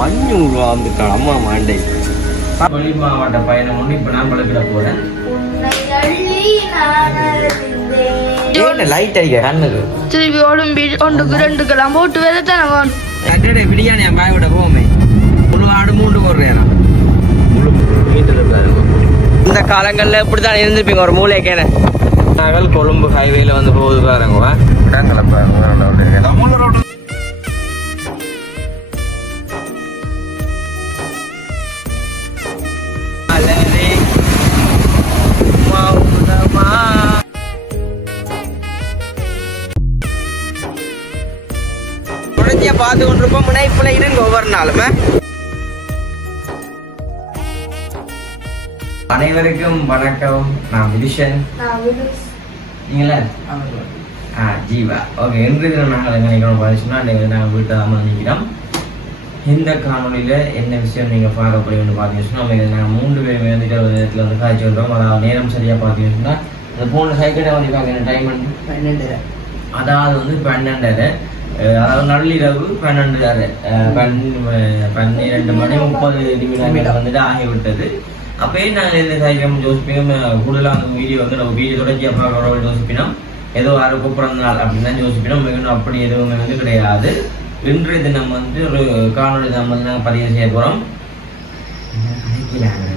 அஞ்சூறுவா வந்து அம்மா மாண்டை. வெளி மாவட்ட பயணம் ஒன்று இப்போ நான் நான் அறிந்தேன் லைட் அடிக்க கண்ணுக்கு திருப்பி ஒலிம்பி ஒன்றுக்கு ரெண்டுக்கெல்லாம் போட்டு வேலை தானே வேணும் பிரியாணி என் பாய் விட போவோமே முழு ஆடு மூண்டு போடுறேன் இந்த காலங்களில் இப்படி தான் இருந்திருப்பீங்க ஒரு மூளை கேன நாங்கள் கொழும்பு ஹைவேல வந்து போகுது பாருங்க இடங்களை பாருங்க பார்த்து கொண்டிருப்போம் முனைப்புல இருங்க ஒவ்வொரு நாளுமே. அனைவருக்கும் வணக்கம். நான் விதுஷன். நீங்களா? ஆ ஜீவா. ஓகே இன்று தினம் நாங்கள் என்ன நினைக்கிறோம் பார்த்தீங்கன்னா நீங்கள் நாங்கள் வீட்டை தான் நிற்கிறோம் இந்த காணொலியில் என்ன விஷயம் நீங்கள் பார்க்க போறீங்கன்னு பார்த்தீங்கன்னா நம்ம நாங்கள் மூன்று பேருமே வந்துட்டு ஒரு நேரத்தில் வந்து காய்ச்சி விடுறோம் அதாவது நேரம் சரியாக பார்த்தீங்கன்னா அந்த போன சைக்கிளை வந்து பார்க்க டைம் பன்னெண்டு அதாவது வந்து பன்னெண்டரை. அதாவது நள்ளிரவு பன்னெண்டரை அஹ் பன்ன- பன்னிரெண்டு மணி முப்பது நிமிடங்கள் வந்துட்டு ஆகிவிட்டது அப்பயே நாங்கள் இந்த சைக்கியம் யோசிப்போம் கூடுதலாக அந்த வீடியோ வந்து நம்ம வீடியோ தொடர்ச்சியாக பார்க்குறோம் யோசிப்பினோம் ஏதோ யாருக்கோ பிறந்த நாள் அப்படின்னு தான் யோசிப்பினோம் மிகவும் அப்படி எதுவுமே வந்து கிடையாது இன்றைய தினம் வந்து ஒரு காணொளி தான் வந்து நாங்கள் பதிவு செய்ய போகிறோம் சொல்லுவோம்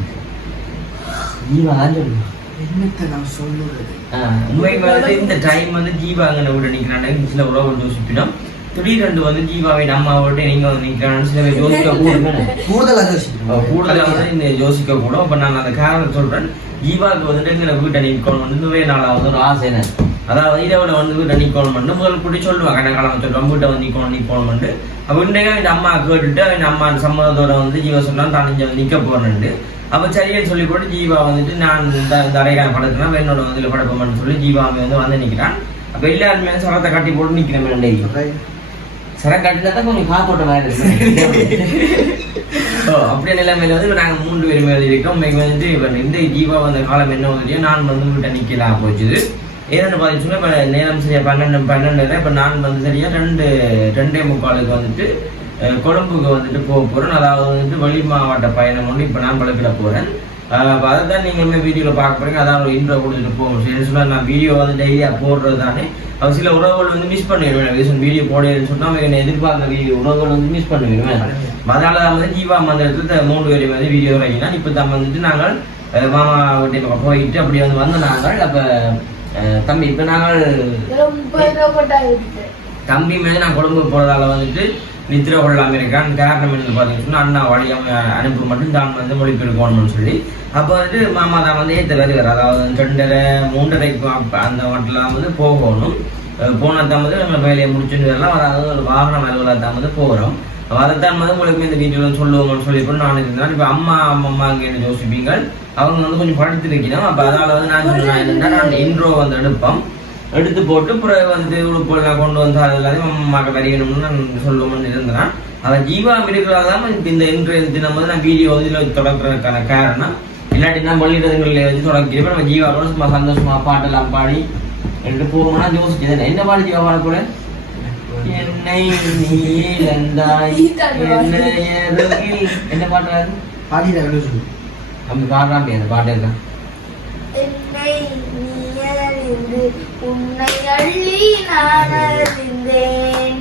என்னத்தை நான் சொல்லுறது உண்மைக்கு வந்து இந்த டைம் வந்து ஜீவா அங்கே விட நிற்கிறாங்க சில உறவு யோசிப்பினோம் திடீரென்று வந்து ஜீவாவை நம்ம விட்டு நீங்க வந்து நிற்கிறான்னு சில பேர் யோசிக்க யோசிக்கணும். கூடுதலாக வந்து இந்த யோசிக்க கூட அப்ப நான் அந்த காரணம் சொல்றேன். ஜீவாவுக்கு வந்துட்டு எங்களை வீட்டை நிற்கணும் வந்து நிறைய நாளாக வந்து ஒரு ஆசை எனக்கு. அதாவது இரவுல வந்து வீட்டை நிற்கணும் பண்ணு முதல் கூட்டி சொல்லுவாங்க. கண்ணகாலம் சொல்லுவாங்க வீட்டை வந்து நிற்கணும் நிற்கணும் பண்ணு அப்போ இன்றைக்கு இந்த அம்மா கேட்டுட்டு அவங்க அம்மா சம்மதத்தோட வந்து ஜீவா சொன்னா தான் இங்க வந்து நிற்க போறேன்ட்டு அப்ப சரின்னு சொல்லி போட்டு ஜீவா வந்துட்டு நான் இந்த அடையாளம் படுக்கிறேன் என்னோட வந்து படுப்போம்னு சொல்லி ஜீவாவை வந்து வந்து நிற்கிறான் அப்ப எல்லாருமே சரத்தை கட்டி போட்டு நிற்கிறேன் சரம் கட்டினா தான் கொஞ்சம் காத்தோட்ட மாதிரி ஓ, அப்படியே நிலைமையில வந்து இப்ப நாங்க மூன்று பேருமே இருக்கோம். இன்னைக்கு வந்துட்டு இப்ப இந்த ஜீவா வந்த காலம் என்ன வந்துட்டு நான் வந்து வீட்டை நிக்கலாம் போச்சுது ஏன்னு பார்த்தீங்கன்னா இப்போ நேரம் சரியா பன்னெண்டு பன்னெண்டுல இப்போ நான் வந்து சரியா ரெண்டு ரெண்டே முக்காலுக்கு வந்துட்டு கொழும்புக்கு வந்துட்டு போக போறேன் அதாவது வந்துட்டு வெளி மாவட்ட பயணம் ஒன்று இப்போ நான் பழக்கிட போறேன். அப்போ அதை தான் நீங்களுமே வீடியோவில் பார்க்க போறீங்க. அதான் இன்ட்ரோ கொடுத்துட்டு போகும் சரி சொன்னா நான் வீடியோ வந்து டெய்லியாக போடுறது தானே. அது சில உறவுகள் வந்து மிஸ் பண்ணிடுவேன். வீடியோ போடுறேன்னு சொன்னா அவங்க என்ன எதிர்பார்க்க வீடியோ உறவுகள் வந்து மிஸ் பண்ணிடுவேன். அதனால தான் வந்து ஜீவா அந்த இடத்துல மூணு பேரும் வந்து வீடியோ வைக்கினா இப்போ தான் வந்துட்டு நாங்கள் மாமா வீட்டுக்கு போயிட்டு அப்படி வந்து வந்து நாங்கள். அப்போ தம்பி இப்போ நாங்கள் தம்பி மேலே நான் குடும்ப போகிறதால வந்துட்டு நித்திர கொள்ளாமல் இருக்கான் காரணம் என்ன பார்த்தீங்கன்னா அண்ணா வழியாக அனுப்ப மட்டும் தான் வந்து மொழிபெயர்ப்பு போகணும்னு சொல்லி. அப்போ வந்துட்டு மாமா தான் வந்து ஏற்ற வருகிறார் அதாவது ரெண்டரை மூன்றரைக்கு அந்த மட்டும் வந்து போகணும். போன தான் வந்து நம்ம வேலையை முடிச்சுட்டு வரலாம். அதாவது ஒரு வாகனம் அலுவலாக தான் வந்து போகிறோம் அதைத்தான் வந்து உங்களுக்கு இந்த வீடியோவில் சொல்லுவோம்னு சொல்லி கூட நான் இருந்தேன். இப்போ அம்மா அம்மா அங்கே என்ன யோசிப்பீங்க? அவங்க வந்து கொஞ்சம் படித்திருக்கணும் அப்போ அதனால வந்து நான் சொன்னேன் நான் இன்ட்ரோ வந்து எடுப்போம். எடுத்து போட்டு பிறகு வந்து உடுப்பெல்லாம் கொண்டு வந்து அது எல்லாத்தையும் அம்மாக்கு வரையணும்னு நான் சொல்லுவோம்னு இருந்தேன். அவன் ஜீவா இருக்கிறதான் இப்போ இந்த இன்றைய தினம் வந்து நான் வீடியோ இதில் தொடக்கிறதுக்கான காரணம். இல்லாட்டி நான் வெளியிடங்களில் வச்சு தொடக்கிறப்ப நம்ம ஜீவா கூட சும்மா சந்தோஷமா பாட்டெல்லாம் பாடி என்று போகணும்னா யோசிச்சது. என்ன பாடி ஜீவா பாட கூட என்னை நீ இழந்தாய் என்னை பாடிட சொல்லு? அப்படி பாடுறான் அந்த பாட்டு என்னை உன்னை அள்ளி நான் அறிந்தேன்.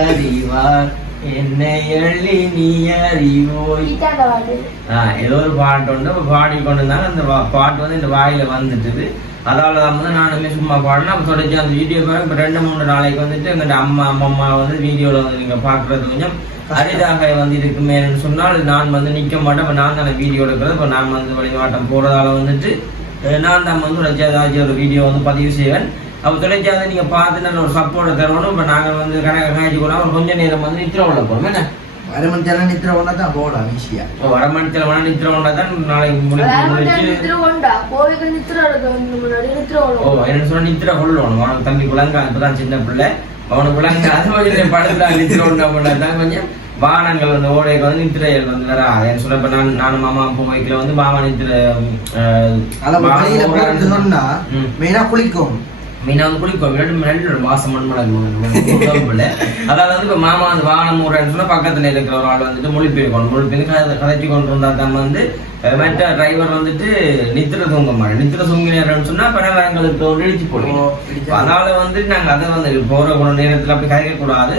அறிவார்? என்னை நீ அறிவோய். ஏதோ ஒரு பாட்டு உண்டு அப்ப பாடி கொண்டு இருந்தாங்க அந்த பாட்டு வந்து இந்த வாயில வந்துட்டுது. அதால தான் வந்து நானுமே சும்மா பாடினா அப்போ தொடர்ச்சி அந்த வீடியோ இப்போ ரெண்டு மூணு நாளைக்கு வந்துட்டு எங்கிட்ட அம்மா அம்மா வந்து வீடியோவில் வந்து நீங்கள் பார்க்குறது கொஞ்சம் அரிதாக வந்து இருக்குமேன்னு சொன்னால் நான் வந்து நிற்க மாட்டேன். இப்போ நான் தானே வீடியோ எடுக்கிறது. இப்போ நான் வந்து வழிமாட்டம் போகிறதால வந்துட்டு நான் தான் வந்து தொடர்ச்சி ஏதாச்சும் ஒரு வீடியோ வந்து பதிவு செய்வேன். அப்போ அதை நீங்கள் பார்த்து நல்ல ஒரு சப்போர்ட்டை தரணும். இப்போ நாங்கள் வந்து கணக்கு காய்ச்சி கூட ஒரு கொஞ்ச நேரம் வந்து நித்திர உள்ள போகிறோம் என்ன? நேரம் நித்திர ஒன்றா தான் போகலாம் ஈஸியா இப்போ வடமணித்தில் வேணா நித்திர உள்ள தான் நாளைக்கு முடிச்சு ஓ என்ன சொன்னா நித்திர கொள்ளணும். அவனுக்கு தம்பி குழந்தை இப்பதான் சின்ன பிள்ளை. அவனுக்கு விளங்க. அது கொஞ்சம் படத்துல நித்திர ஒன்றா பண்ணதான் கொஞ்சம் வாகனங்கள் வந்து ஓடைக்கு வந்து நித்திரைகள் வந்து வேற. என்ன சொல்ல இப்ப நான் நானும் மாமா போய்க்குல வந்து மாமா நித்திர சொன்னா. மெயினா குளிக்கும். மீனா வந்து குளிக்கும். ரெண்டு ரெண்டு மாசம் மண் மணக்கு அதாவது வந்து இப்போ மாமா வந்து வாகனம் ஊரன்னு சொன்னா பக்கத்துல இருக்கிற ஒரு ஆள் வந்துட்டு மொழிபெயர்க்கணும் மொழிபெயர்ந்து கதைச்சி கொண்டு வந்தா தான் வந்து மற்ற டிரைவர் வந்துட்டு நித்திர தூங்க மாட்டேன் நித்திர தூங்கினேன்னு சொன்னா பணம் எங்களுக்கு ஒரு இடிச்சு போடுவோம். அதனால வந்து நாங்க அதை வந்து போற கூட நேரத்துல அப்படி கதைக்க கூடாது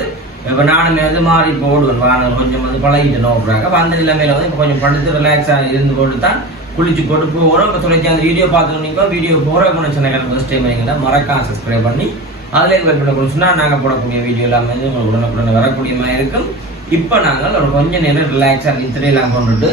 இப்ப நானுமே வந்து மாறி போடுவேன். வானம் கொஞ்சம் வந்து பழகிட்டு நோக்குறாங்க அப்ப அந்த நிலைமையில வந்து இப்ப கொஞ்சம் படுத்து ரிலாக்ஸா இருந்து போட்டு தான் குளிச்சு போட்டு போகிறோம் இப்போ துறைக்கு அந்த வீடியோ பார்த்துருந்தீங்க வீடியோ போகிற கூட சேனல் ஃபர்ஸ்ட் டைம் வரீங்கன்னா மறக்காம சப்ஸ்கிரைப் பண்ணி அதில் இன்வைட் பண்ண சொன்னால் நாங்கள் போடக்கூடிய வீடியோ எல்லாமே வந்து உங்களுக்கு உடனுக்குடனே வரக்கூடிய மாதிரி இருக்கும். இப்போ நாங்கள் ஒரு கொஞ்ச நேரம் ரிலாக்ஸாக நித்திரையெல்லாம் கொண்டுட்டு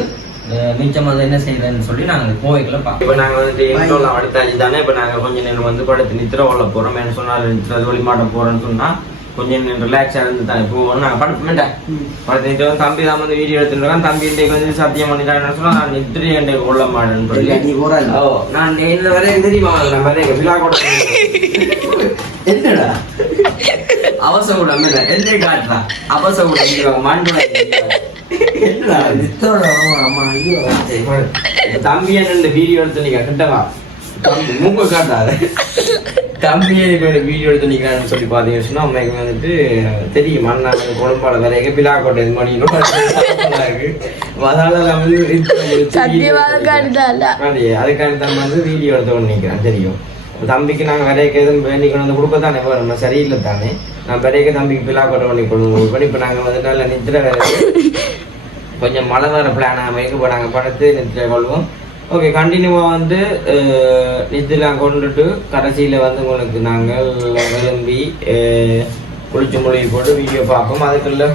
மிச்சம் வந்து என்ன செய்யறதுன்னு சொல்லி நாங்கள் கோவைக்குள்ள பார்ப்போம். இப்போ நாங்கள் வந்துட்டு இன்ட்ரோலாம் அடுத்தாச்சு தானே? இப்போ நாங்கள் கொஞ்ச நேரம் வந்து படுத்து நித்திரை உள்ள போகிறோம் என்ன சொன்னால் நித்திரை வெளிமாட்டம் போகிறோன்னு சொன்னால் கொஞ்சம் ரிலாக்ஸாக இருந்து தான் இப்போ நாங்கள் படுப்போமேட்டா படுத்து தம்பி தான் வந்து வீடியோ எடுத்துருக்கான். தம்பி இன்றைக்கு வந்து சத்தியம் பண்ணிட்டான்னு சொன்னால் நான் நித்திரை இன்றைக்கு கொள்ள மாட்டேன்னு ஓ நான் இந்த வரையும் தெரியுமா நான் வரையும் விழா கூட என்னடா? அவசர கூட இல்லை. எந்த காட்டுறா. அவசர கூட மண் கூட என்னடா? நித்தோட அம்மா ஐயோ தம்பி என்ன வீடியோ எடுத்து நீங்க கிட்டவா? தம்பி மூக்க காட்டாத. தம்பியை இப்போ வீடியோ எடுத்து நிற்கிறான்னு சொல்லி பார்த்தீங்கன்னு சொன்னா அம்மைக்கு வந்துட்டு தெரியும் அண்ணா குழம்பாட வரைக்கும் பிலாக்கோட்டை இது பண்ணி இருக்கு. அதனால வந்து தான் வந்து வீடியோ எடுத்து நிற்கிறேன் தெரியும். தம்பிக்கு நாங்கள் விலைக்கு எதுவும் வேண்டி கொண்டு வந்து கொடுக்க தானே நம்ம சரியில்லை தானே. நான் விலைக்கு தம்பிக்கு பிலா கொட்டை பண்ணி கொண்டு பண்ணி இப்போ நாங்கள் வந்து நல்ல நித்திர வேலை கொஞ்சம் மழை வர பிளான் அமைக்க நாங்கள் படுத்து நித்திரை கொள்வோம். ஓகே கண்டினியூவாக வந்து நிதிலாம் கொண்டுட்டு கடைசியில் வந்து உங்களுக்கு நாங்கள் விரும்பி குளிச்சு மொழி போட்டு வீடியோ பார்ப்போம். அதுக்குள்ள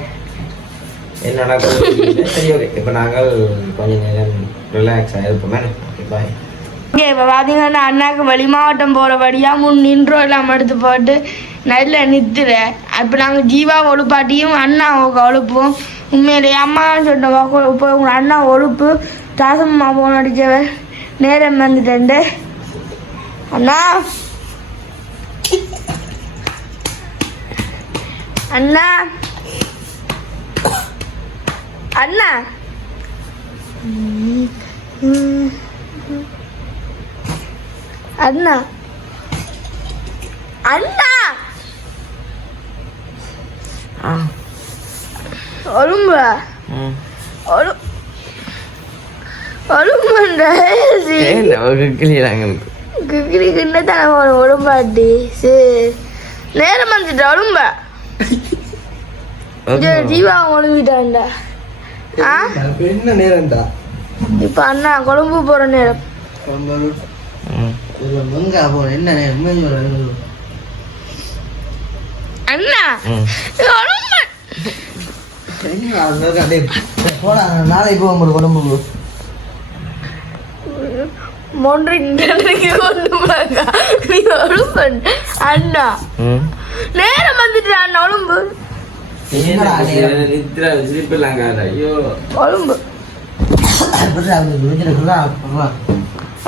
என்ன நடக்குது சரி ஓகே இப்போ நாங்கள் கொஞ்சம் நேரம் ரிலாக்ஸாக இருப்போமே. ஓகே பாய் இங்கே இப்போ பார்த்தீங்கன்னா அண்ணாக்கு வெளி மாவட்டம் போகிறபடியா முன் நின்றோ எல்லாம் எடுத்து போட்டு நல்ல நித்துற அப்போ நாங்கள் ஜீவா ஒழுப்பாட்டியும் அண்ணா ஒழுப்புவோம். உண்மையிலேயே அம்மா சொன்னவா இப்போ உங்கள் அண்ணா ஒழுப்பு. தாசம்மா போன அடிச்சவ நேரம் வந்துட்டேன் அண்ணா. அண்ணா. அண்ணா. அண்ணா. அண்ணா. ஒழும்பு ஒழு ஒழும்புன்ற கிரி கிண்ண தானே ஒழும்பாட்டி சரி நேரம் வந்துட்டு ஒழும்ப ஜீவா ஒழுங்கிட்டான்டா. என்ன நேரம்டா? இப்போ அண்ணா கொழும்பு போகிற நேரம். என்ன நேரம். அண்ணா. நாளைக்கு போவோம் ஒரு உடம்புக்கு மொன்றிக்கு கொண்டு நீ ஒழும்பு அண்ணா. நேரம் வந்துட்டு அண்ணா ஒழும்பு ஒழும்பு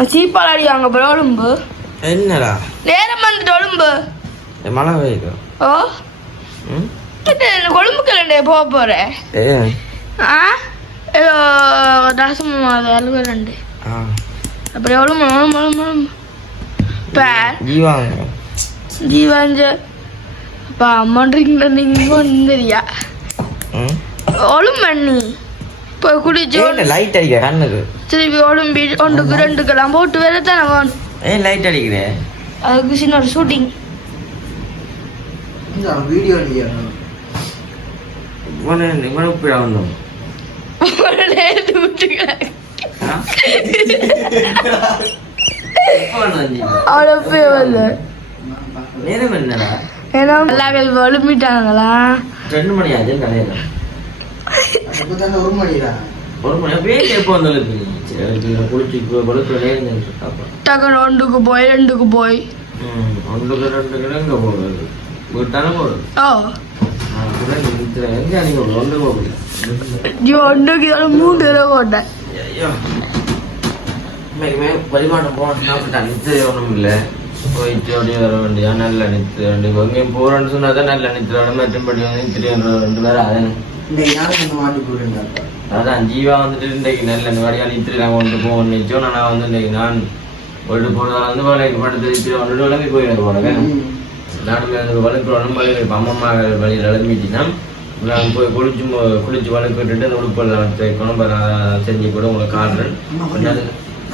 சீப்பால் அடிவாங்க ப்ரோ ஒழும்பு என்னடா? நேரம் வந்துட்டு ஒழும்பு மழை பெய்யுது? ஓ. கொழும்புக்கு ரெண்டு போக போகிறேன் ஏ ஆ? ஏதோ தாசமா அது அழுவ ரெண்டு அப்படி ஒழும்பு ஒழும்பு ஒழும்பு ஒழும்பு இப்போ ஜீவாங்க ஜீவாஞ்ச அப்பா அம்மான்றீங்களா நீங்கள் வந்துரியா ஒழும்பு நீ இப்போ குடிச்சு லைட் அடிக்கிற கண்ணுக்கு? திருப்பி ஒழும்பி ஒன்றுக்கு ரெண்டுக்கெல்லாம் போட்டு வேற தானே வேணும் ஏன் லைட் அடிக்கிறேன் அதுக்கு சின்ன ஒரு ஷூட்டிங் இந்த வீடியோ இல்லையா? இவனை இவனை இப்படி ஆகணும் விட்டுக்கிறேன் அவ்வளோ போய் வந்து நேரம் என்னடா ஏன்னா எல்லாமே ஒழும்பிட்டாங்களா ரெண்டு மணி ஆச்சு கடையில. ஒரு மணிடா. ஒரு மணி அப்படியே எப்போ வந்தாலும் குளிச்சு படுக்கிற நேரம் அப்புறம் டக்குனு ஒன்றுக்கு போய் ரெண்டுக்கு போய். ம் ஒன்றுக்கு ரெண்டுக்கு எங்கே போகிறது வீட்டான போகிறது ஓ. எங்கே அன்றைக்கி ஒன்று போகல. ஜி ஒன்றுக்கு இதோட மூணு தடவை போட்டேன் ஐயோ. இன்னைக்குமே பரிமாணம் போகணும். சாப்பிட்டா நித்து ஒன்றும் இல்லை. போயிட்டு அப்படியே வர வேண்டியா நல்ல நித்து வேண்டிய எங்கேயும் போகிறோன்னு சொன்னா தான் நல்ல நித்து வேணும் மற்றும்படி வந்து நித்திரி ரெண்டு பேரும் அதான். இன்னைக்கு நாளைக்கு மாட்டு போடுங்க அதான் ஜீவா வந்துட்டு இன்றைக்கு நல்ல வழியாக நித்திரி நான் கொண்டு போகணும் நிச்சயம் நான் வந்து இன்னைக்கு நான் போயிட்டு போறதால வந்து வேலைக்கு படுத்து வச்சு ஒன்று விளம்பி போயிடுறது போனங்க நானும் எனக்கு வளர்க்குறோம் வளர்க்கு இப்போ அம்மா வழியில் விளம்பிட்டுனா நான் போய் குளிச்சு குளிச்சு வளர்க்கிட்டு அந்த உடுப்பெல்லாம் நான் செஞ்சு கூட உங்களுக்கு காட்டுறேன்.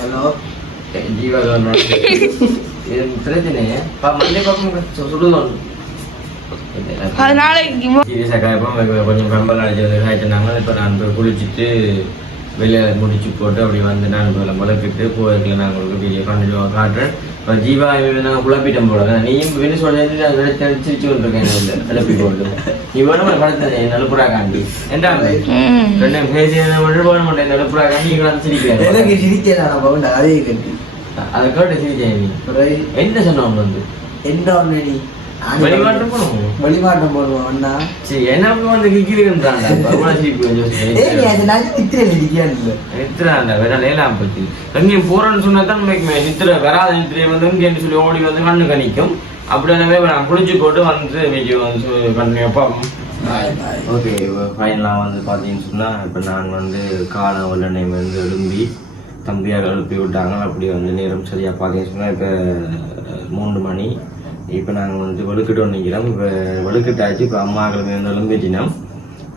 ஹலோ? ஜீவா இது பிரச்சனை மண்டே பார்க்க சுடுதோம் அதனால கொஞ்சம் கம்பல் அடிச்சது காய்ச்சினாங்க. இப்போ நான் போய் குளிச்சுட்டு வெளியே முடிச்சு போட்டு அப்படி வந்து நான் இப்போ முளைக்கிட்டு போயிருக்கல நான் உங்களுக்கு வீடியோ கண்டினியூவாக காட்டுறேன். இப்போ ஜீவா நாங்கள் குழப்பிட்டோம் போல. நீயும் வெளியே சொல்லி நான் சிரிச்சு கொண்டிருக்கேன் இல்லை எழுப்பி போட்டு நீ வேணும் படுத்தது நலுப்புறா காண்டி. என்ன. ரெண்டு பேசி மட்டும் போட மாட்டேன். நலுப்புறா காண்டி வந்து சிரிக்கிறேன் எனக்கு சிரிக்கலாம் பவுண்டா அதே கட்டி அதை கேட்டு சிரிச்சேன் நீ. என்ன சொன்னவங்க வந்து? என்ன நீ? நானே வெளிமாட்டம் போகணும் வெளிமாட்டம் போடுவோம் அண்ணா. சரி என்ன வந்து இருக்கியான்னு நித்திராண்ட வேற லேலாம் பத்தி போறேன்னு சொன்னா தான் நித்திர வராத வந்து சொல்லி ஓடி வந்து கண்ணு கணிக்கும். அப்படியே நான் குளிச்சு போட்டு வந்து கண்டினியூ ஓகே ஃபைனலாக வந்து பார்த்தீங்கன்னு சொன்னால் இப்போ நான் வந்து காலை உடனே வந்து எழும்பி தம்பியாக எழுப்பி விட்டாங்க. அப்படி வந்து நேரம் சரியாக பார்த்தீங்கன்னு சொன்னால் இப்போ மூன்று மணி. இப்போ நாங்கள் வந்து வெளுக்கிட்டு நிற்கிறோம் இப்போ வெளுக்கிட்டாச்சு. இப்போ அம்மாக்கள் வந்து எழும்பிச்சினோம்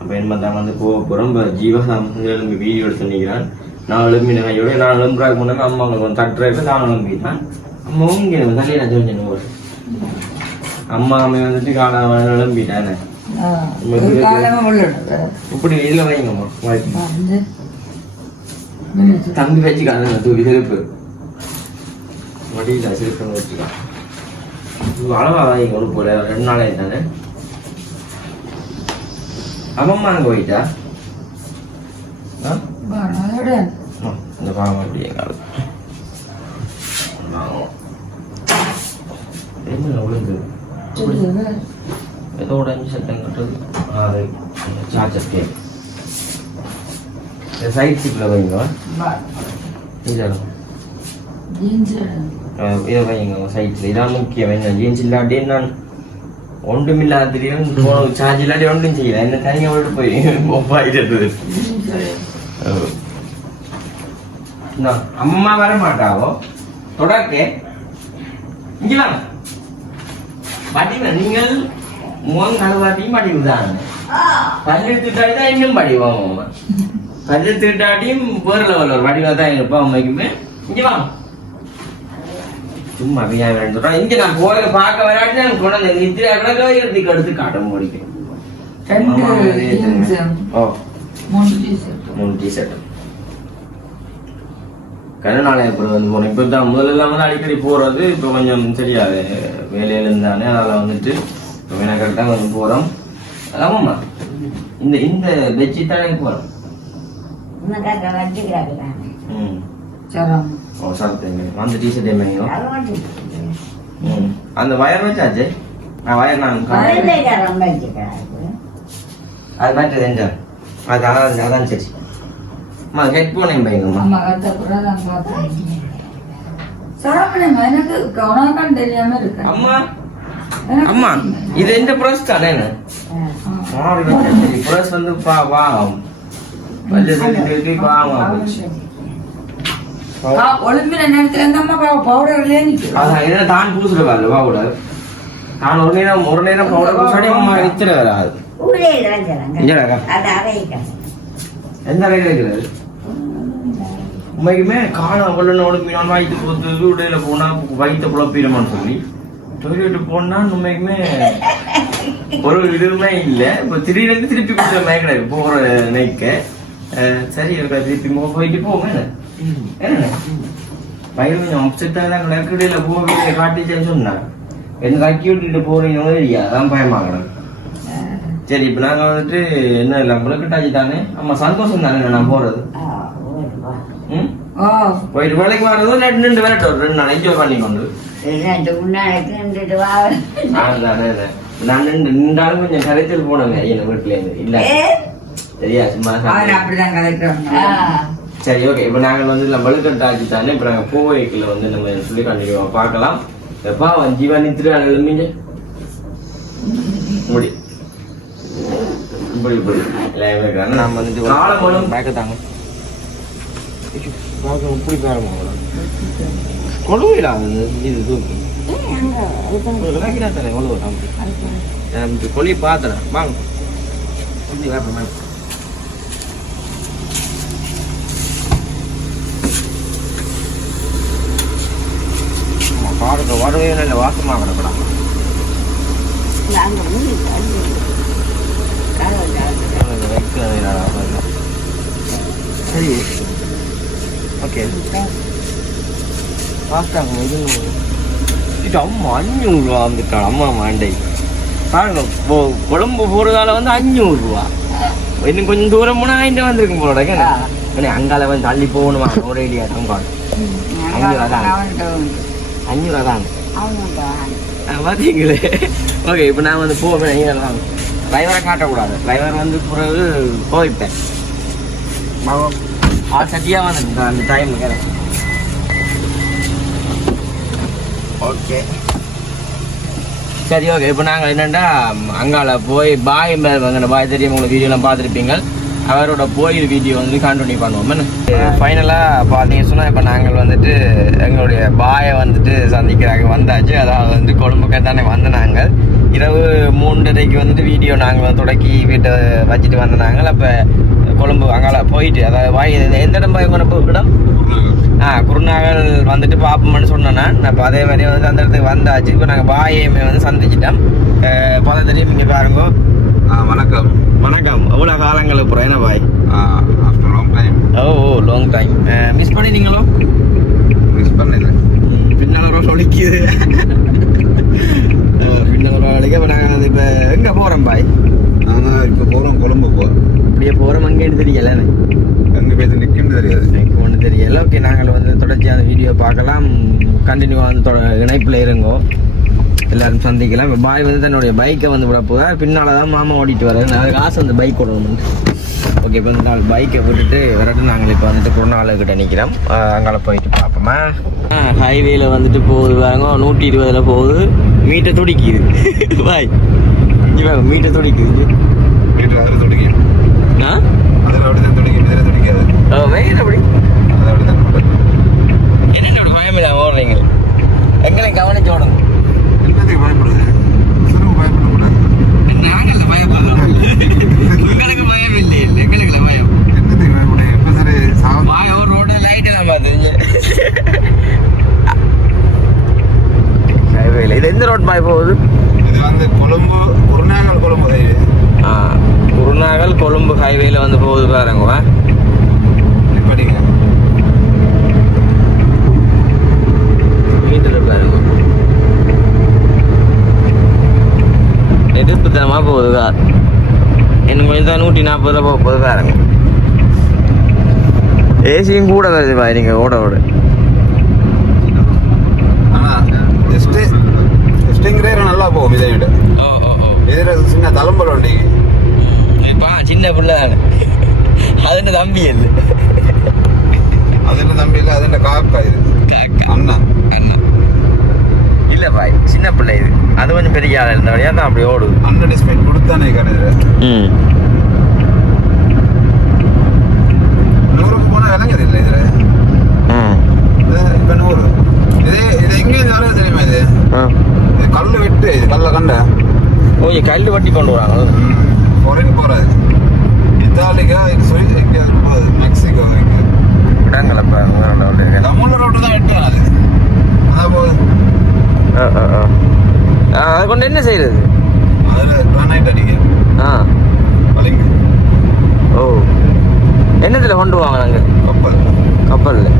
அப்போ என்ன தான் வந்து போக போகிறோம் இப்போ ஜீவா வந்து எழும்பி வீடியோ எடுத்து நிற்கிறான் நான் எழும்பின கையோட நான் எழும்புறாக்கு முன்னாடி அம்மாங்களுக்கு வந்து தட்டுறதுக்கு நான் எழும்பிட்டேன் அம்மாவும் இங்கே தள்ளியை நான் தெரிஞ்சேன் ஒரு அம்மா அம்மா வந்துட்டு காலை எழும்பிட்டேன் இப்படி இதுல வைங்கம்மா தம்பி வச்சுக்காத செருப்பு. மடியில செருப்புன்னு வச்சுக்கா இது அளவா வாங்கி ஒரு போல. ரெண்டு நாள் ஆயிட்டானே அம்மம்மா அங்க போயிட்டா? இந்த பாவம் அப்படியே காலம் என்ன விழுந்து ஏதோ உடஞ்சி சத்தம் கட்டுறது. அது சார்ஜர் கேக் சைட் சீட்டில் வைங்க இதை வைங்க சைட்டில் இதான் முக்கியம் என்ன ஜீன்ஸ் இல்லாட்டி நான் ஒன்றும் இல்லாதிரியும் போன சார்ஜ் இல்லாட்டி ஒன்றும் செய்யல என்ன தனியாக விட்டு போய் ஒப்பாயிட்டது அம்மா வர மாட்டாவோ தொடர்க்கே இங்கே வாங்க படிவ நீங்கள் முகம் கழுவாட்டியும் படிவுதான் பல்லு திட்டாடி தான் இன்னும் படிவோம் அம்மா பல்லு திட்டாட்டியும் வேற லெவல் ஒரு படிவா தான் இருப்போம் அம்மைக்குமே இங்க வாங்க சும்மா வியா வேண்டாம் இங்க நான் போற பார்க்க வராட்டி நான் கொண்டு நித்திரை அடக்க எடுத்து எடுத்து காட்ட முடியும் ஓ மூணு டிஷர்ட் கருநாளை அப்புறம் வந்து போனோம் இப்போ தான் முதல்ல வந்து அடிக்கடி போகிறது இப்போ கொஞ்சம் சரியாது வேலையில இருந்தானே அதனால் வந்துட்டு இப்போ நான் கரெக்டாக வந்து போகிறோம் ஆமாம்மா இந்த இந்த பெட்ஷீட் தானே போகிறோம் ம் சாப்பிட்டேங்க அந்த டிஷர்ட் எம்மையோ ம். அந்த வயர் வச்சாச்சு நான் வயர் நான் அது மாற்றது எங்க? அது அதான் அதான் சரி. அம்மா ஹெட்ஃபோன் எம்பைங்கம்மா எனக்கு உனக்கும் தெரியாம இருக்கு அம்மா அம்மா இது எந்த ப்ரஸ் தானே ப்ரஸ் வந்து பா வாங்கும் பல்லு போச்சு. ஒளிம்பின நேரத்துல அம்மா அதான் இதை தான் பூசுற வரல பவுடர் நான் ஒரு நேரம் ஒரு நேரம் பவுடர் பூசாடி அம்மா வராது எந்த இருக்கிறது? உண்மைக்குமே காண கொள்ளன ஒழுப்பினான் வயிற்று போத்து உடையில போனா வயிற்ற குழப்பிடுமான்னு சொல்லி. டொய்லெட் போனா உண்மைக்குமே ஒரு இதுவுமே இல்லை. இப்போ திடீர்னு திருப்பி கொடுத்த மயக்கிடாது போகிற நைக்க சரி இருக்கா திருப்பி போயிட்டு போங்க. என்ன வயிறு கொஞ்சம் அப்செட்டாக தான் கிடக்குடையில் போக காட்டிச்சேன்னு சொன்னாங்க என்ன தக்கி விட்டுட்டு போறீங்க தெரியா அதான் பயமாகணும் சரி இப்போ நாங்கள் வந்துட்டு என்ன இல்லை முழுக்கட்டாச்சு தானே ஆமா சந்தோஷம் தானே நான் போறது ம் ஓ போயிட்டு வேலைக்கு வர்றதும் இல்லாட்டி நின்று விரட்டும் ஒரு ரெண்டு நாள் என்ஜாய் பண்ணி கொண்டு. நான் கொஞ்சம் கரைச்சல் என் வீட்டுல இருந்து இல்ல சரியா சும்மா அவர் சாப்பிட்டு. அப்படிதான் கதைக்கிறோம் சரி ஓகே இப்போ நாங்கள் வந்து நம்ம வலுக்கட்டாச்சு தானே இப்போ நாங்கள் பூவைக்குள்ள வந்து நம்ம சொல்லி கண்டிப்பாக பார்க்கலாம். எப்பா ஜீவா நித்திர எழுமிங்க முடி. இப்படி இப்படி எல்லாம் இருக்கிறாங்க நம்ம வந்து நாளை மூலம் பேக்க தாங்க. இப்படி பாருங்க கொழுவிடா இது தூக்கு கொழி பாத்திரம் வாங்க கொஞ்சம் வேப்பம் வாங்க. ஆமா, பாருங்க வரவே நல்ல வாசமாக கிடக்கூடாது சரி. ஓகே. பாஸ்தாங்க இது இது அம்மா அஞ்சூறுரூவா வந்துட்டா அம்மா மாண்டை. பாருங்க இப்போ குழம்பு போகிறதால வந்து அஞ்சூறுரூவா இன்னும் கொஞ்சம் தூரம் போனால் ஆயிட்டு வந்திருக்கும் போல அங்கால வந்து தள்ளி போகணுமா? ஒரு ஐடியா தங்கால் அஞ்சூறுவா தான். அஞ்சூறுவா தான் பார்த்தீங்களே ஓகே இப்போ நான் வந்து போவேன் நீங்கள் வாங்க டிரைவரை காட்டக்கூடாது டிரைவர் வந்து பிறகு போய்ப்பேன் ஆ சட்டியாக வந்து அந்த டைம் ஓகே சரி ஓகே இப்போ நாங்கள் என்னென்னா அங்கால போய் பாய் அந்த பாய் தெரியும் உங்களுக்கு வீடியோலாம் பார்த்துருப்பீங்க அவரோட போய் வீடியோ வந்து கண்டினியூ பண்ணுவோம். ஃபைனலாக பார்த்தீங்க சொன்னால் இப்போ நாங்கள் வந்துட்டு எங்களுடைய பாயை வந்துட்டு சந்திக்கிறாங்க. வந்தாச்சு. அதாவது வந்து கொழும்புக்கு தானே வந்து நாங்கள். இரவு மூன்றரைக்கு வந்துட்டு வீடியோ நாங்கள் தொடக்கி வீட்டை வச்சுட்டு வந்த நாங்கள். அப்போ கொழும்பு அங்கால போயிட்டு அதாவது வாய் எந்த இடம் பாய் கொண்டு இடம் ஆ குருநாகல் வந்துட்டு பார்ப்போம்னு சொன்னேன் நான். அப்போ அதே மாதிரி வந்து அந்த இடத்துக்கு வந்தாச்சு. இப்போ நாங்கள் பாயமே வந்து சந்திச்சிட்டோம். பல தெரியும் இங்கே பாருங்க. வணக்கம். வணக்கம். எவ்வளோ காலங்களுக்கு அப்புறம்? என்ன பாய்? After long time oh oh long time miss பண்ணினீங்களோ? Miss பண்ணல. பின்னால் ஒழிக்குது. பின்னால் ஒரு ஒழிக்க இப்போ நாங்கள் இப்போ எங்கே போகிறோம் பாய்? நாங்கள் இப்போ போகிறோம் கொழும்பு போகிறோம் அப்படியே போகிறோம் அங்கேன்னு தெரியல எங்கே போய் நிற்கும்னு தெரியாது. எனக்கு ஒன்றும் தெரியல. ஓகே நாங்கள் வந்து தொடர்ச்சியாக வீடியோ பார்க்கலாம். கண்டினியூவாக வந்து தொட இணைப்பில் இருங்கோ. எல்லாரும் சந்திக்கலாம். இப்போ பாய் வந்து தன்னுடைய பைக்கை வந்து விட போதார் பின்னால் தான் மாமா ஓடிட்டு வர்றாரு. நான் காசு அந்த பைக் ஓடணும். ஓகே இப்போ இந்த நாள் பைக்கை விட்டுட்டு விரட்டு நாங்கள் இப்போ வந்துட்டு குருநாளுக்கிட்ட நிற்கிறோம் அங்கே போயிட்டு பார்ப்போமா? ஹைவேல வந்துட்டு போகுது பாருங்க. நூற்றி இருபதில் போகுது. மீட்டை துடிக்குது. பாய். இங்கே மீட்டை துடிக்குது. துடிக்கும். ஆ? அதில் அப்படி தான் துடிக்கும். இதில் துடிக்காது. வெயில் அப்படி அது அப்படி தான் என்னென்ன இப்படி பயமில்லாம ஓடுறீங்க எங்களை கவனிச்சு ஓடுங்க என்னத்துக்கு பயப்படுது சிறுவ பயப்படக்கூடாது நாங்கள்ல பயப்படுறோம் உங்களுக்கு பயம் இல்லை எங்களுக்கு பயம் என்னத்துக்கு பயப்படுது இப்போ சரி சாவு வாங்க ஒரு ரோட லைட் எல்லாம் பார்த்துருங்க இது எந்த ரோட் பாய் போகுது இது வந்து கொழும்பு குருநாகல் கொழும்பு ஹைவே ஆ குருநாகல் கொழும்பு ஹைவேல வந்து போகுது பாருங்க வா. இப்படிங்க மீட்டர் பாருங்க எதிர்ப்புத்தனமா போகுது கார் இன்னும் கொஞ்சம் தான் நூற்றி நாற்பதுல போக போகுது பாருங்க ஏஜியும் கூட வருது பாய் நீங்கள் ஓட ஓட ஸ்டிங்கரே நல்லா போகும் இதை விட இதில் சின்ன தளம்பல் வண்டிக்கு இப்போ சின்ன பிள்ளை தானே அது என்ன தம்பி இல்லை அது என்ன தம்பி இல்லை அது என்ன காக்கா இது அண்ணா அண்ணா இல்லை பாய் சின்ன பிள்ளை இது அது கொஞ்சம் பெரிய ஆள் இருந்தபடியாக தான் அப்படி ஓடுது அண்ணன் டிஸ்பெக்ட் கொடுத்தானே கடையில் வண்டி கல் வட்டி கொண்டு வராங்க. ஃபாரின் போகிறாரு இத்தாலிக்கா சொல்லி இங்கே மெக்சிகோ இங்கே. விடாங்கலப்பா தமிழ் ரோட்டு தான் வெட்டான் அது. அதான் போகுது ஆ ஆ ஆ. அதை கொண்டு என்ன செய்யறது அதில் கிரானைட் அடிக்க. ஆ. வலிங்க. ஓ. என்னத்தில் கொண்டு வாங்க நாங்கள் கப்பல் கப்பலில்.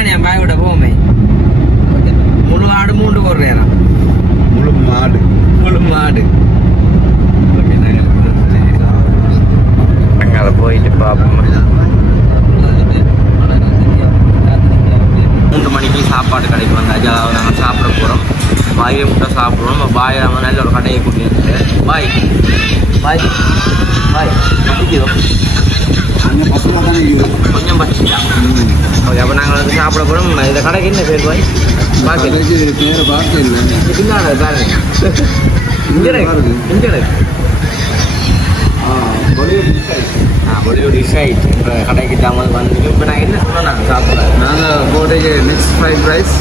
பிரியாணி என் பாயோட போவோமே முழு ஆடு மூண்டு போடுறேன் முழு மாடு முழு மாடு அங்கே போயிட்டு பார்ப்போம் மூன்று மணிக்கு சாப்பாடு கடைக்கு வந்தாச்சு அதாவது நாங்கள் சாப்பிட போகிறோம் பாயை முட்டை சாப்பிட்றோம் பாய் நம்ம நல்ல ஒரு கடையை கூட்டி வந்துட்டு பாய் பாய் பாய் பசிக்குதோ அங்கே பசங்க தானே கொஞ்சம் பசிக்கலாம் ஓகே அப்போ நாங்கள் வந்து சாப்பிட போகிறோம் இந்த கடைக்கு என்ன பேர் பாய் பார்க்க பேரை பார்க்க இல்லை பின்னாடி பாருங்க இங்கே இங்கே இப்போ கடைக்கு தாமல் வந்து இப்போ நான் என்ன சொன்னேன் சாப்பிட நாங்கள் போட்டுக்கு மிக்ஸ் ஃப்ரைட் ரைஸ்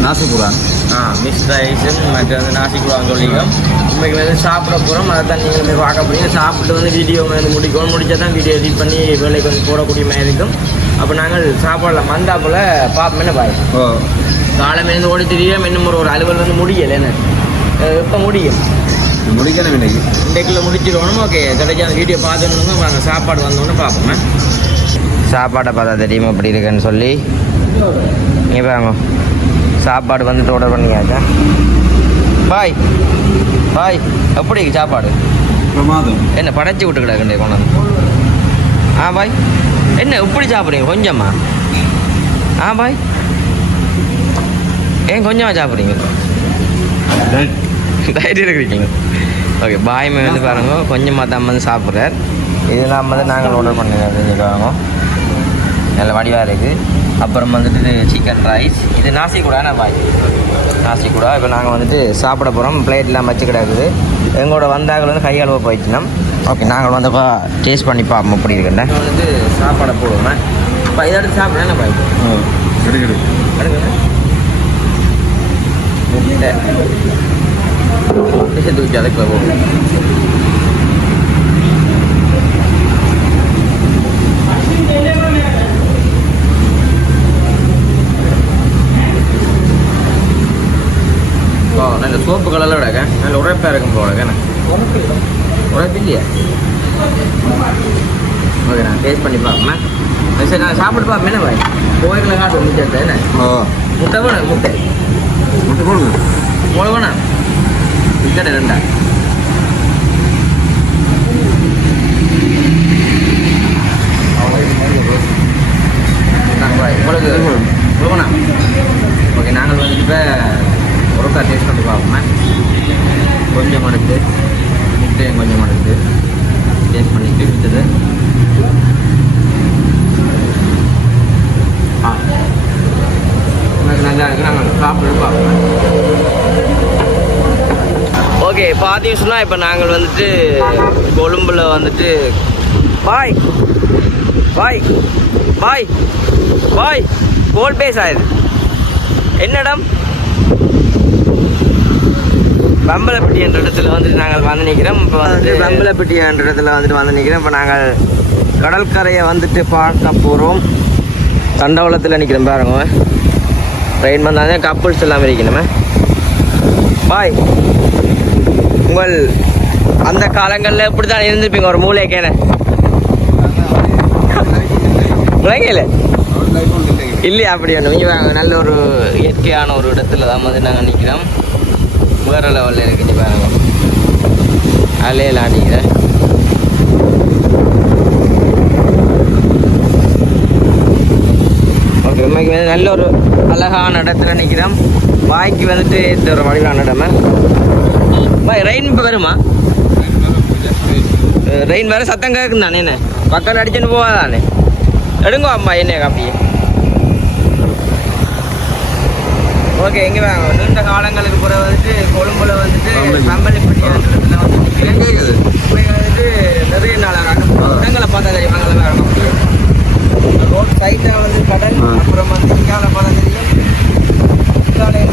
நாசிபுரான் மிக்ஸ் ரைஸ் மற்ற வந்து நாசிக்குவாங்க சொல்லிக்கோம் இன்னைக்கு வந்து சாப்பிட போகிறோம் அதை தான் நீங்கள் வந்து பார்க்க போறீங்க. சாப்பிட்டு வந்து வீடியோ வந்து முடிக்கணும். முடிச்சா தான் வீடியோ எடிட் பண்ணி வேலைக்கு வந்து போடக்கூடிய மாதிரி இருக்கும். அப்போ நாங்கள் சாப்பாடில் மந்தாப்புல பார்ப்போம் என்ன பாய்? ஓ. காலமேலேருந்து ஓடி தெரியும் இன்னும் ஒரு ஒரு அலுவல் வந்து முடியலை. என்ன? எப்போ முடியும்? முடிக்கணும் இன்னைக்கு. இன்றைக்குள்ள முடிச்சிடணும் ஓகே. கிடைச்ச அந்த வீடியோ பார்த்துன்னு வாங்க சாப்பாடு வந்தோன்னு பார்ப்போம் சாப்பாடை பார்த்தா தெரியுமா அப்படி இருக்குன்னு சொல்லி? இங்கே பாருங்க. சாப்பாடு வந்துட்டு ஆர்டர் பண்ணியாச்சா? பாய். பாய். எப்படி சாப்பாடு? பிரமாதம். என்ன படைச்சி விட்டு கிடக்குண்டே கொண்டாந்து ஆ பாய். என்ன இப்படி சாப்பிட்றீங்க? கொஞ்சமா? ஆ பாய். ஏன் கொஞ்சமாக சாப்பிட்றீங்க? டைரி இருக்கிறீங்க. ஓகே பாய் வந்து பாருங்க. கொஞ்சமாக தான் வந்து சாப்பிட்றார். இதெல்லாம் வந்து நாங்கள் ஆர்டர் பண்ணிருக்காங்க நல்ல வடிவாக இருக்குது அப்புறம் வந்துட்டு சிக்கன் ரைஸ் இது நாசி கூட என்ன பாய். நாசி கூட இப்போ நாங்கள் வந்துட்டு சாப்பிட போகிறோம் பிளேட்லாம் வச்சு கிடக்குது. எங்களோட வந்தாக்கள் வந்து கையளவு போயிடுச்சுனோம் ஓகே நாங்கள் வந்து இப்போ டேஸ்ட் பண்ணி பார்ப்போம் அப்படி இருக்குண்டா வந்துட்டு சாப்பாடை போடுவோம். இப்போ இதை எடுத்து சாப்பிட என்ன பாய்? தூக்கி அதுக்கு போகும் நல்ல சோப்பு கலரில் விடக்க நல்ல உரைப்பாக இருக்கும் போல என்ன? உரைப்பு இல்லையா ஓகே நான் டேஸ்ட் பண்ணி பார்ப்பேன் சரி நான் சாப்பிட்டு பார்ப்பேன் என்ன பாய்? கோயிலில் காட்டு முட்டை ஓ. முட்டை வேணும் முட்டை. முட்டை போடுங்க. முளை வேணாம் முட்டை ரெண்டா? உங்களுக்கு ஓகே நாங்கள் வந்து இப்போ ஒருக்கா டேஸ்ட் பண்ணி பார்ப்போம். கொஞ்சம் எடுத்து முட்டையும் கொஞ்சம் எடுத்து டேஸ்ட் பண்ணிட்டு விட்டது ஆ. எனக்கு நல்லா இருக்கு நாங்கள் சாப்பிட்டு பார்ப்போம். ஓகே பார்த்தீங்கன்னா சொன்னால் இப்போ நாங்கள் வந்துட்டு கொழும்பில் வந்துட்டு பாய் பாய் பாய் பாய் கோல் பேஸ் ஆயிடுது என்னிடம் பம்பலப்பட்டி என்ற இடத்துல வந்துட்டு நாங்கள் வந்து நிற்கிறோம் இப்போ வந்துட்டு பம்பலப்பட்டி என்ற இடத்துல வந்துட்டு வந்து நிற்கிறோம் இப்போ நாங்கள் கடற்கரையை வந்துட்டு பார்க்க போகிறோம் தண்டவளத்தில் நிற்கிறோம் பாருங்க. ட்ரெயின் வந்தாங்க கப்புள்ஸ் எல்லாம் இருக்கணுமே பாய். உங்கள் அந்த காலங்களில் இப்படி தான் இருந்திருப்பீங்க. ஒரு மூளைக்கேன விளங்கல இல்லையா அப்படி நீங்கள் நல்ல ஒரு இயற்கையான ஒரு இடத்துல தான் வந்து நாங்கள் நிற்கிறோம் வேறு லெவலில் இருக்கு பாருங்க. அலையில் அடிக்கிறேன் ஓகே உண்மைக்கு வந்து நல்ல ஒரு அழகான இடத்துல நிற்கிறோம் வாய்க்கு வந்துட்டு இந்த ஒரு வடிவான இடமே. பாய் ரெயின் இப்போ வருமா? ரெயின் வேறு சத்தம் கேட்குந்தானே என்ன? பக்கத்தில் அடிச்சுன்னு போவாதானே எடுங்க அம்மா என்ன அப்படியே ஓகே எங்கே வாங்க நீண்ட காலங்களுக்கு பிறகு வந்துட்டு கொழும்புல வந்துட்டு கம்பளிப்பட்டி இடத்துல வந்து நிற்கிறேன் வந்துட்டு நிறைய நாளாக இடங்களை பார்த்தா தெரியும் இருக்கும் ரோட் சைடில் வந்து கடல் அப்புறம் வந்து இங்கால பார்த்தா தெரியும். கடல்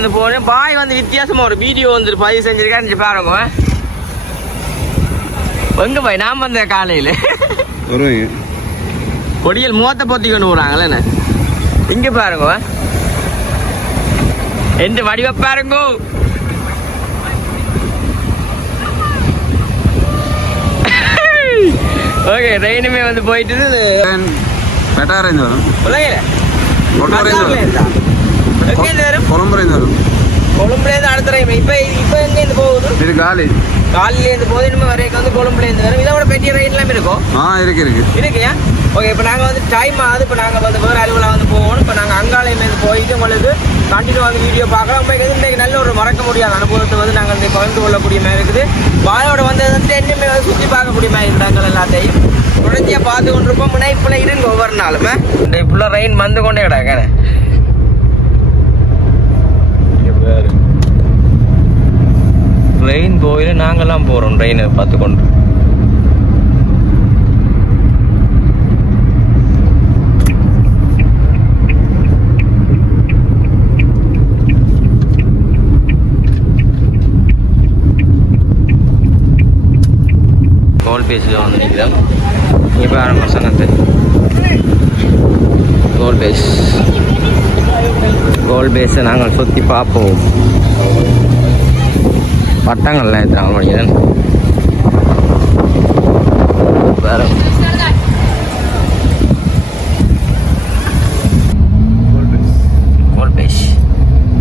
வந்து போகிறேன் பாய் வந்து வித்தியாசமாக ஒரு வீடியோ வந்து பதிவு செஞ்சுருக்காரு. பாருங்க எங்கே பாய்? நான் வந்தேன் காலையில். கொடியல் மூத்த பொத்தி கொண்டு என்ன? இங்கே பாருங்க எந்த வடிவ பாருங்க. ஓகே ட்ரெயினுமே வந்து போயிட்டு வரும். വരും உலகில കൊട്ടാറേന്ന് വരും எங்கேருந்து வரும் കൊളമ്പറേന്ന് വരും கொழும்புலேருந்து அடுத்த ரயில் இப்போ இப்போ எங்கேருந்து போகுது இது காலி காலையிலேருந்து போகுது இனிமேல் வரைக்கும் வந்து கொழும்புலேருந்து வரும் இதோட பெரிய ரயில் எல்லாம் இருக்கும் ஆ இருக்கு இருக்கு இருக்குயா ஓகே இப்போ நாங்கள் வந்து டைம் ஆகுது இப்போ நாங்கள் வந்து வேறு அலுவலாக வந்து போகணும் இப்போ நாங்கள் அங்காளையிலேருந்து போயிட்டு உங்களுக்கு கண்டினியூ வந்து வீடியோ பார்க்கலாம் உங்களுக்கு வந்து இன்றைக்கி நல்ல ஒரு மறக்க முடியாத அனுபவத்தை வந்து நாங்கள் வந்து பகிர்ந்து கொள்ளக்கூடிய மாதிரி இருக்குது வாயோட வந்தது வந்து என்னமே வந்து சுற்றி பார்க்கக்கூடிய மாதிரி இருக்கிறாங்க எல்லாத்தையும் தொடர்ச்சியாக பார்த்து கொண்டிருப்போம் முனைப்பில் இருங்க ஒவ்வொரு நாளுமே இந்த ஃபுல்லாக ரெயின் வந்து கொண்டே வேறு ட்ரெயின் போயில நாங்கள்லாம் போகிறோம் ட்ரெயினை பார்த்து கொண்டு கோல் பேஸில் வந்து நிற்கிறோம் இப்போ ஆரம்ப சங்கத்தை கோல் பேஸ் கோல் பேஸை நாங்கள் சுற்றி பார்ப்போம். பட்டங்கள்லாம் ஏற்றுறாங்க மனிதன் வேறு.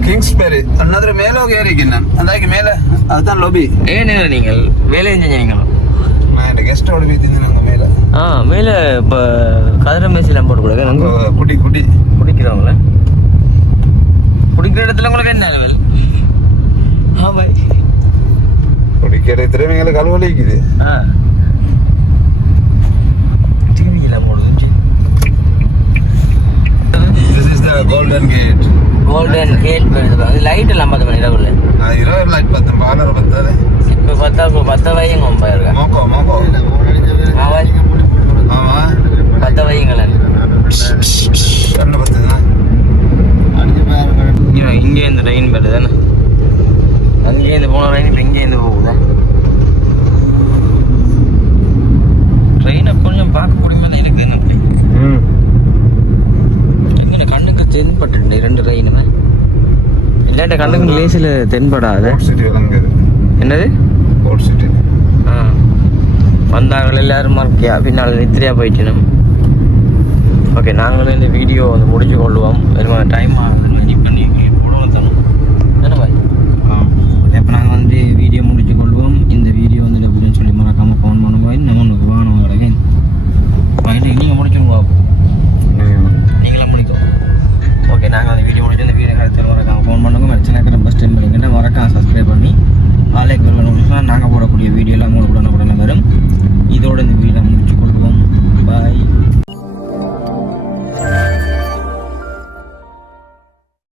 கிங்ஸ்பேரி அண்ணாதிர மேலே ஏறிக்கிண்ணன் அந்தாக்கி மேலே. அதுதான் லோபி ஏன் நீங்கள் வேலை செஞ்சீங்களா? நான் என் கெஸ்டோட வீட்டு மேலே. ஆ மேலே இப்போ கதிர மேசிலாம் போட்டு கொடுக்க நாங்கள் குட்டி குட்டி. குடிக்கிறவங்களே? குடிக்கிற இடத்துல உங்களுக்கு என்ன லெவல் ஆ பாய் குடிக்கிற திறமைகளை கழுவலிக்குது ஆ டிவியில் போடுது this is the golden gate golden gate அது லைட் எல்லாம் பார்த்து பண்ணி இரவுல இருபது லைட் பத்து பாலர் பத்தாது இப்போ பார்த்தா இப்போ பத்த ரொம்ப இருக்கா மோக்கோ மோக்கோ ஆமா பத்த வையுங்களேன் கண்ணு பத்துதான் இங்கே இந்த ரெயின் வருது தானே? அங்கேருந்து போன ரெயின் இப்போ இங்கேருந்து போகுதா? ட்ரெயினை கொஞ்சம் பார்க்க முடியுமா எனக்கு என்ன எங்கே கண்ணுக்கு தென்பட்டு ரெண்டு ரெயினுமே இல்லாட்ட கண்ணுக்கு லேசில் தென்படாது. என்னது? ஆ. வந்தார்கள் எல்லாரும் மறக்கியா? பின்னால் நித்திரியா போயிட்டணும் ஓகே நாங்களும் இந்த வீடியோ வந்து முடிச்சு கொள்வோம் வெறும் டைம் ஆகுது. ஆலை நிறுவனங்களுக்கு நாங்கள் போடக்கூடிய வீடியோலாம் உங்களுக்கு உடனே உடனே வரும்.